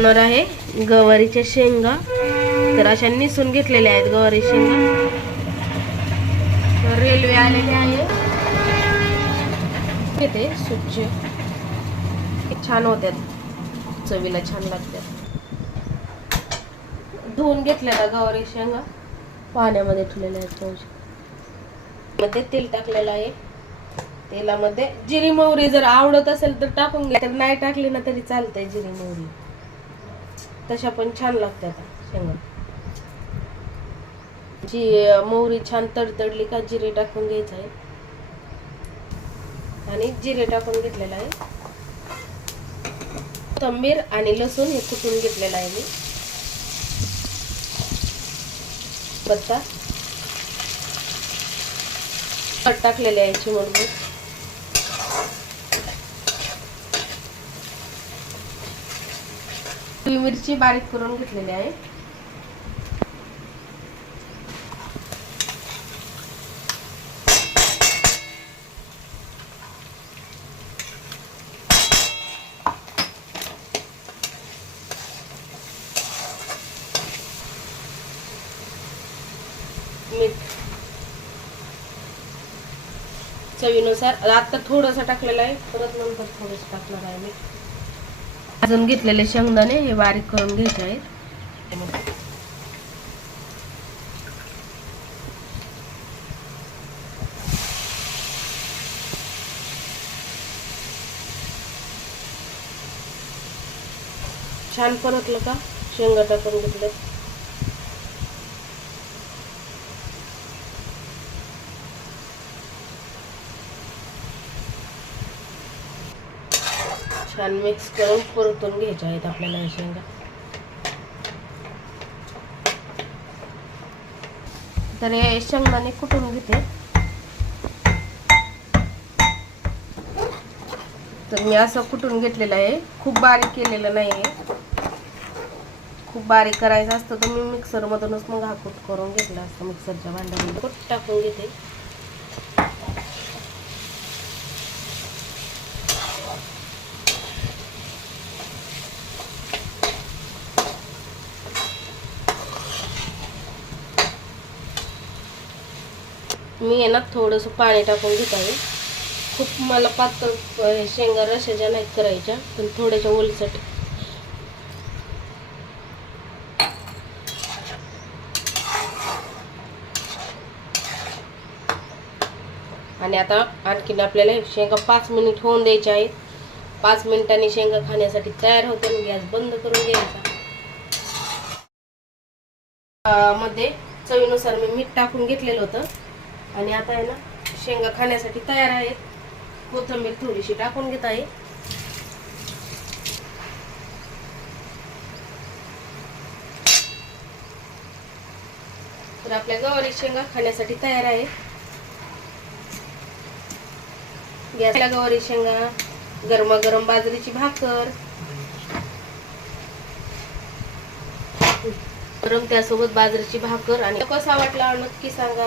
होणार आहे गवारीच्या शेंगा. तर अशा निसून घेतलेल्या आहेत गवारी शेंगा. तर रेल्वे आलेली आहे. येते स्वच्छ. छान होत्यात. चवीला छान लागतात धुवून घेतलेल्या गवारी शेंगा. पाण्यामध्ये ठेवलेल्या आहेत मध्ये तेल टाकलेलं आहे. तेलामध्ये जिरी मोहरी जर आवडत असेल तर टाकून घ्या. तर नाही टाकली ना तरी चालतंय जिरी मोहरी. तशा पण छान लागतात शेंगा. जी मोहरी छान तडतडली का जिरे टाकून घ्यायचं आहे. आणि जिरे टाकून घेतलेलं आहे. कोथिंबीर आणि लसूण हे कुटून घेतलेलं आहे मी? बत्ता. टाकलेले आहे चिमणभर हिरवी मिरची बारीक करून घेतलेली आहे. चवीनुसार आता थोडंसं टाकलेलं आहे. परत नंतर थोडंसं टाकणार आहे मी अजून घेतलेले शेंगदाणे हे बारीक करून घ्यायचे आहेत. छान परतलं का? शेंगा टाकून घेतलं छान मिक्स करून परतून घ्यायच्या आहेत आपल्याला या शेंगा. तर हे शेंगदाणे कुटून घेते. तर मी असं कुटून घेतलेलं आहे. खूप बारीक केलेलं नाही आहे खूप बारीक करायचं असतं तर मी मिक्सरमधूनच मग हा कूट करून घेतला असतं मिक्सरच्या भांड्यामध्ये. कूट टाकून घेते. मी आहे ना थोडंसं पाणी टाकून घेत आहे. खूप मला पातळ शेंगा रशाच्या नाहीत करायच्या पण थोड्याशा ओलसट. आणि आता आणखीन आपल्याला शेंगा पाच मिनिट होऊन द्यायच्या आहेत. पाच मिनिटांनी शेंगा खाण्यासाठी तयार होते आणि गॅस बंद करून घ्यायचा. मध्ये चवीनुसार मी मीठ टाकून घेतलेलं होतं. आणि आता आहे ना शेंगा खाण्यासाठी तयार आहेत. कोथिंबीर थोडीशी टाकून घेत आहे. तर आपल्या गवारी शेंगा खाण्यासाठी तयार आहे. गॅसला गवारी शेंगा गरमागरम बाजरीची भाकर. गरम त्यासोबत बाजरीची भाकर आणि कसा वाटला नक्की सांगा.